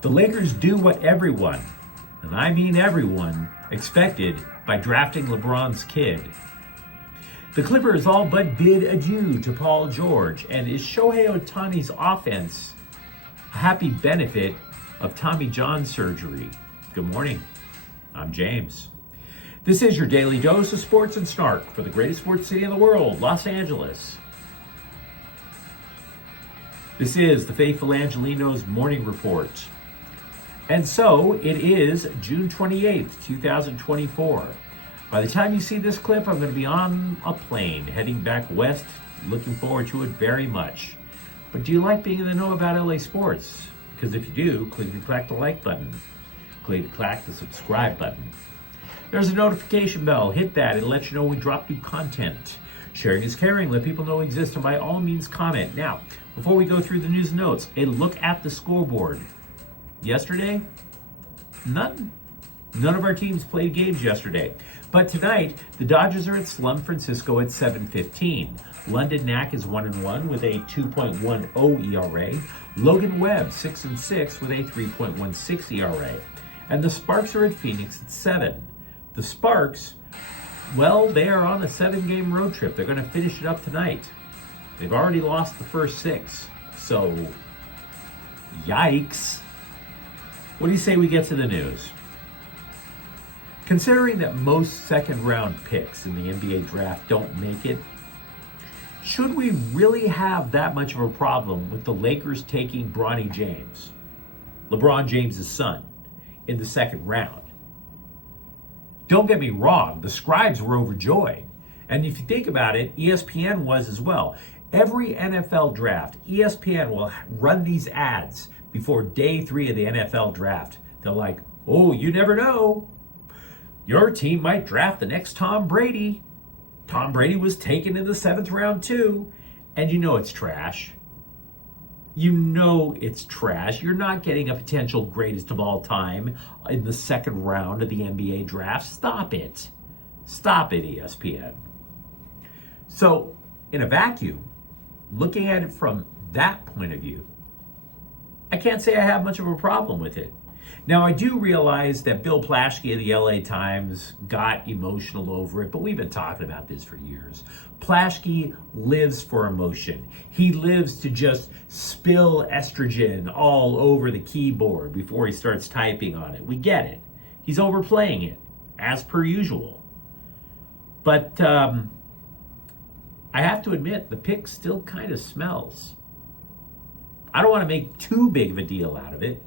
The Lakers do what everyone, and I mean everyone, expected by drafting LeBron's kid. The Clippers all but bid adieu to Paul George, and is Shohei Ohtani's offense a happy benefit of Tommy John surgery? Good morning. I'm James. This is your daily dose of sports and snark for the greatest sports city in the world, Los Angeles. This is the faithful Angelenos morning report. And so it is June 28th, 2024. By the time you see this clip, I'm going to be on a plane heading back west. Looking forward to it very much. But do you like being in the know about LA sports? Because if you do, click the like button. Click the subscribe button. There's a notification bell. Hit that. It'll let you know when we drop new content. Sharing is caring. Let people know we exist, and by all means comment. Now, before we go through the news and notes, a look at the scoreboard. Yesterday, none of our teams played games yesterday. But tonight, the Dodgers are at Slum Francisco at 7:15. London Knack is 1-1 with a 2.10 ERA. Logan Webb 6-6 with a 3.16 ERA. And the Sparks are at Phoenix at 7. The Sparks, well, they are on a 7-game road trip. They're going to finish it up tonight. They've already lost the first 6. So, yikes. What do you say we get to the news? Considering that most second-round picks in the NBA draft don't make it, should we really have that much of a problem with the Lakers taking Bronny James, LeBron James' son, in the second round? Don't get me wrong, the scribes were overjoyed. And if you think about it, ESPN was as well. Every NFL draft, ESPN will run these ads before day 3 of the NFL draft. They're like, oh, you never know. Your team might draft the next Tom Brady. Tom Brady was taken in the 7th round too. And you know it's trash. You know it's trash. You're not getting a potential greatest of all time in the 2nd round of the NBA draft. Stop it. Stop it, ESPN. So, in a vacuum, looking at it from that point of view, I can't say I have much of a problem with it. Now, I do realize that Bill Plaschke of the LA Times got emotional over it, but we've been talking about this for years. Plaschke lives for emotion. He lives to just spill estrogen all over the keyboard before he starts typing on it. We get it. He's overplaying it, as per usual. But I have to admit, the pick still kind of smells. I don't want to make too big of a deal out of it,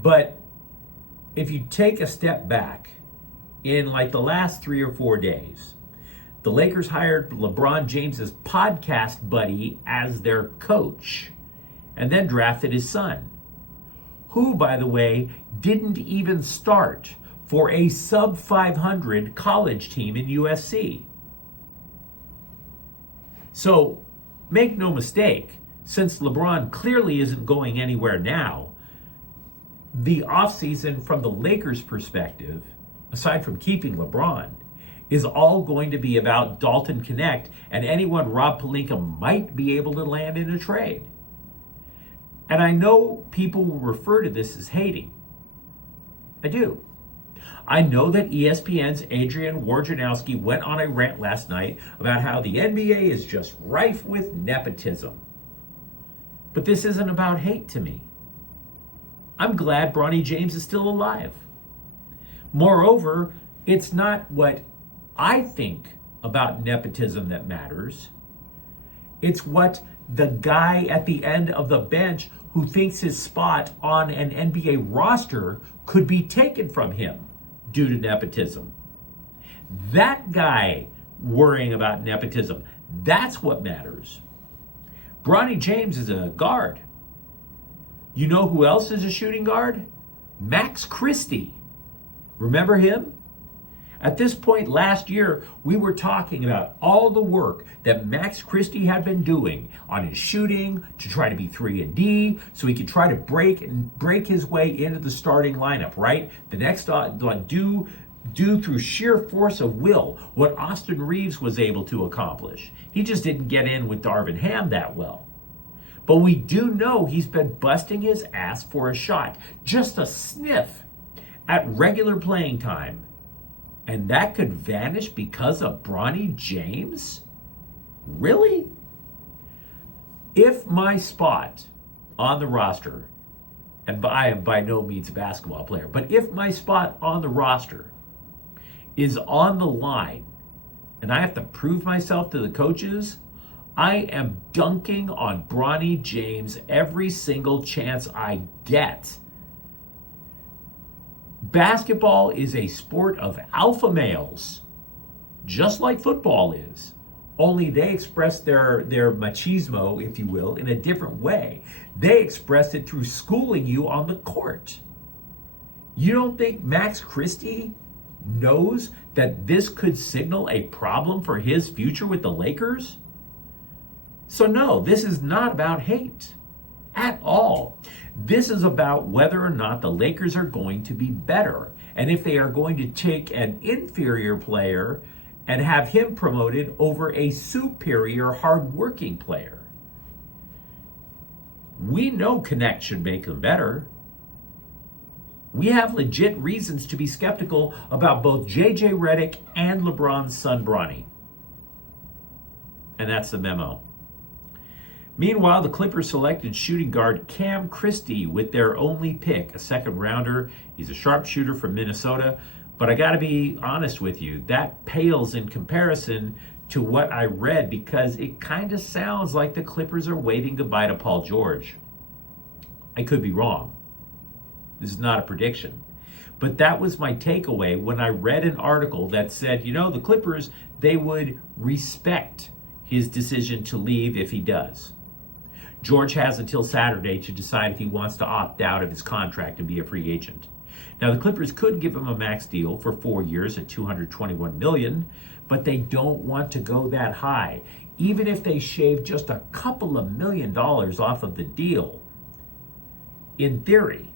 but if you take a step back, in like the last 3 or 4 days, the Lakers hired LeBron James's podcast buddy as their coach, and then drafted his son, who, by the way, didn't even start for a sub-500 college team in USC. So, make no mistake, since LeBron clearly isn't going anywhere now, the offseason from the Lakers' perspective, aside from keeping LeBron, is all going to be about Dalton Connect and anyone Rob Pelinka might be able to land in a trade. And I know people will refer to this as hating. I do. I know that ESPN's Adrian Wojnarowski went on a rant last night about how the NBA is just rife with nepotism. But this isn't about hate to me. I'm glad Bronny James is still alive. Moreover, it's not what I think about nepotism that matters. It's what the guy at the end of the bench who thinks his spot on an NBA roster could be taken from him due to nepotism. That guy worrying about nepotism, that's what matters. Bronny James is a guard. You know who else is a shooting guard? Max Christie. Remember him? At this point last year, we were talking about all the work that Max Christie had been doing on his shooting to try to be 3-and-D so he could try to break his way into the starting lineup, right? The next do through sheer force of will what Austin Reeves was able to accomplish. He just didn't get in with Darvin Ham that well. But we do know he's been busting his ass for a shot, just a sniff, at regular playing time. And that could vanish because of Bronny James? Really? If my spot on the roster, and I am by no means a basketball player, but if my spot on the roster is on the line and I have to prove myself to the coaches, I am dunking on Bronny James every single chance I get. Basketball is a sport of alpha males, just like football is. Only they express their machismo, if you will, in a different way. They express it through schooling you on the court. You don't think Max Christie knows that this could signal a problem for his future with the Lakers? So no, this is not about hate at all. This is about whether or not the Lakers are going to be better, and if they are going to take an inferior player and have him promoted over a superior, hardworking player. We know Connect should make them better. We have legit reasons to be skeptical about both JJ Redick and LeBron's son, Bronny. And that's the memo. Meanwhile, the Clippers selected shooting guard Cam Christie with their only pick, a second rounder. He's a sharpshooter from Minnesota. But I got to be honest with you, that pales in comparison to what I read, because it kind of sounds like the Clippers are waving goodbye to Paul George. I could be wrong. This is not a prediction. But that was my takeaway when I read an article that said, the Clippers, they would respect his decision to leave if he does. George has until Saturday to decide if he wants to opt out of his contract and be a free agent. Now, the Clippers could give him a max deal for 4 years at $221 million, but they don't want to go that high. Even if they shave just a couple of $1 million off of the deal, in theory,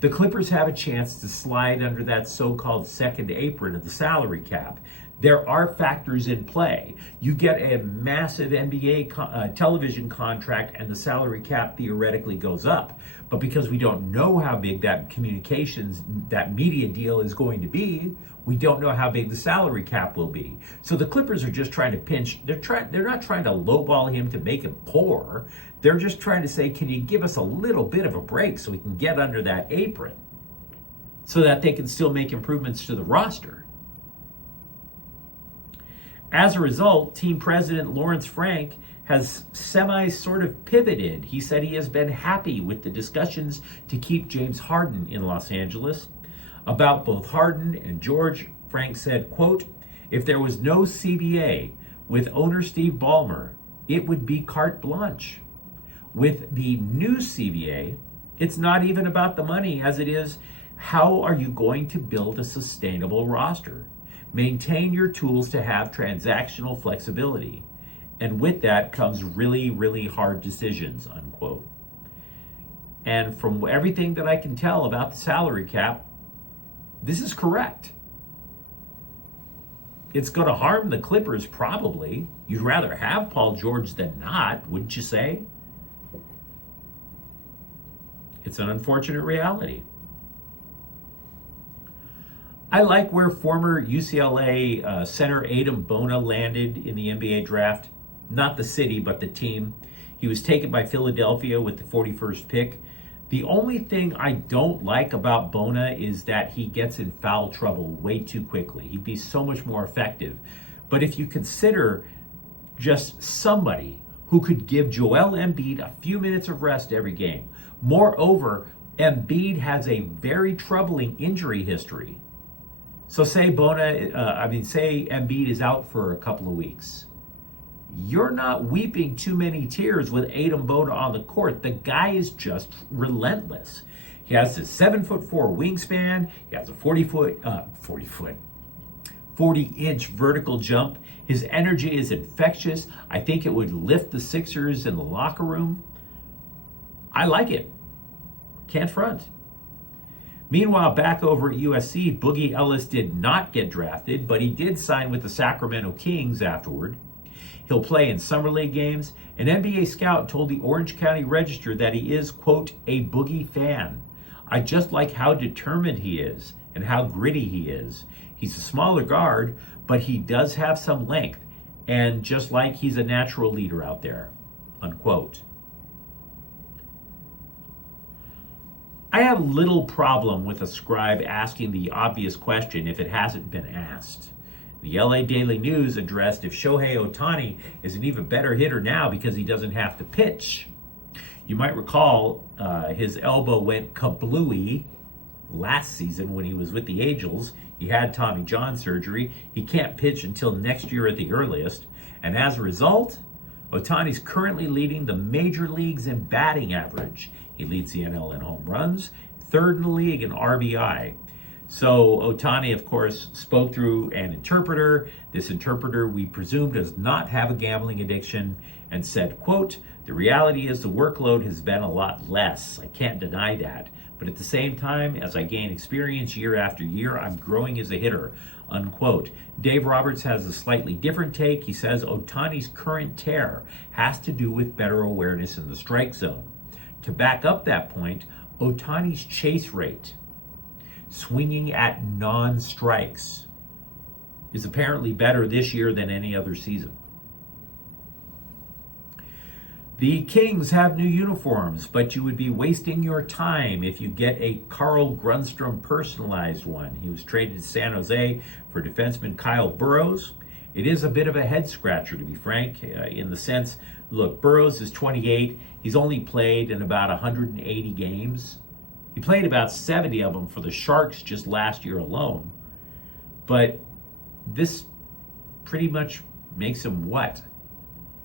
the Clippers have a chance to slide under that so-called second apron of the salary cap. There are factors in play. You get a massive NBA television contract and the salary cap theoretically goes up. But because we don't know how big that that media deal is going to be, we don't know how big the salary cap will be. So the Clippers are just trying to pinch. They're not trying to lowball him to make him poor. They're just trying to say, can you give us a little bit of a break so we can get under that apron so that they can still make improvements to the roster? As a result, team president Lawrence Frank has sort of pivoted. He said he has been happy with the discussions to keep James Harden in Los Angeles. About both Harden and George, Frank said, quote, "If there was no CBA with owner Steve Ballmer, it would be carte blanche. With the new CBA, it's not even about the money as it is, how are you going to build a sustainable roster? Maintain your tools to have transactional flexibility. And with that comes really, really hard decisions," unquote. And from everything that I can tell about the salary cap, this is correct. It's going to harm the Clippers, probably. You'd rather have Paul George than not, wouldn't you say? It's an unfortunate reality. I like where former UCLA center Adam Bona landed in the NBA draft. Not the city, but the team. He was taken by Philadelphia with the 41st pick. The only thing I don't like about Bona is that he gets in foul trouble way too quickly. He'd be so much more effective. But if you consider just somebody who could give Joel Embiid a few minutes of rest every game. Moreover, Embiid has a very troubling injury history. So say Embiid is out for a couple of weeks. You're not weeping too many tears with Adam Bona on the court. The guy is just relentless. He has a 7'4" wingspan. He has a 40-inch vertical jump. His energy is infectious. I think it would lift the Sixers in the locker room. I like it. Can't front. Meanwhile, back over at USC, Boogie Ellis did not get drafted, but he did sign with the Sacramento Kings afterward. He'll play in Summer League games. An NBA scout told the Orange County Register that he is, quote, a Boogie fan. I just like how determined he is and how gritty he is. He's a smaller guard, but he does have some length. And just like he's a natural leader out there, unquote. I have little problem with a scribe asking the obvious question if it hasn't been asked. The LA Daily News addressed if Shohei Ohtani is an even better hitter now because he doesn't have to pitch. You might recall his elbow went kablooey last season when he was with the Angels. He had Tommy John surgery. He can't pitch until next year at the earliest. And as a result, Ohtani's currently leading the major leagues in batting average. He leads the NL in home runs, third in the league in RBI. So Ohtani, of course, spoke through an interpreter. This interpreter, we presume, does not have a gambling addiction, and said, quote, the reality is the workload has been a lot less. I can't deny that. But at the same time, as I gain experience year after year, I'm growing as a hitter, unquote. Dave Roberts has a slightly different take. He says Ohtani's current tear has to do with better awareness in the strike zone. To back up that point, Ohtani's chase rate, swinging at non-strikes, is apparently better this year than any other season. The Kings have new uniforms, but you would be wasting your time if you get a Carl Grundstrom personalized one. He was traded to San Jose for defenseman Kyle Burroughs. It is a bit of a head scratcher, to be frank, in the sense, look, Burroughs is 28. He's only played in about 180 games. He played about 70 of them for the Sharks just last year alone. But this pretty much makes him what?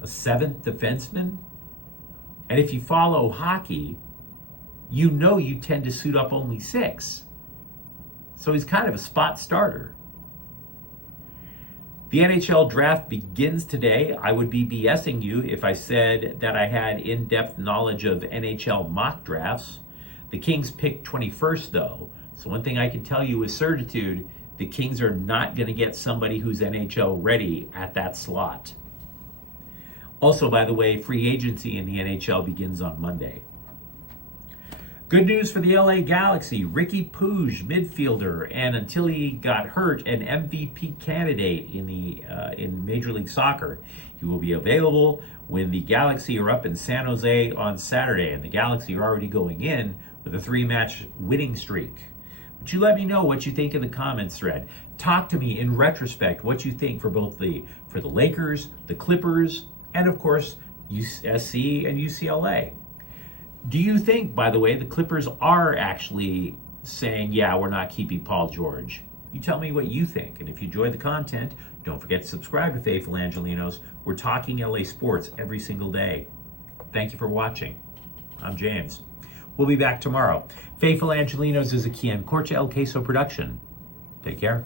A seventh defenseman? And if you follow hockey, you know you tend to suit up only 6. So he's kind of a spot starter. The NHL draft begins today. I would be BSing you if I said that I had in-depth knowledge of NHL mock drafts. The Kings picked 21st, though. So one thing I can tell you with certitude, the Kings are not going to get somebody who's NHL ready at that slot. Also, by the way, free agency in the NHL begins on Monday. Good news for the LA Galaxy. Ricky Puig, midfielder, and until he got hurt, an MVP candidate in Major League Soccer. He will be available when the Galaxy are up in San Jose on Saturday, and the Galaxy are already going in with a 3-match winning streak. But you let me know what you think in the comments thread. Talk to me in retrospect what you think for both the Lakers, the Clippers, and of course USC and UCLA. Do you think, by the way, the Clippers are actually saying, yeah, we're not keeping Paul George? You tell me what you think. And if you enjoy the content, don't forget to subscribe to Faithful Angelenos. We're talking LA sports every single day. Thank you for watching. I'm James. We'll be back tomorrow. Faithful Angelenos is a Kian Corcha El Queso production. Take care.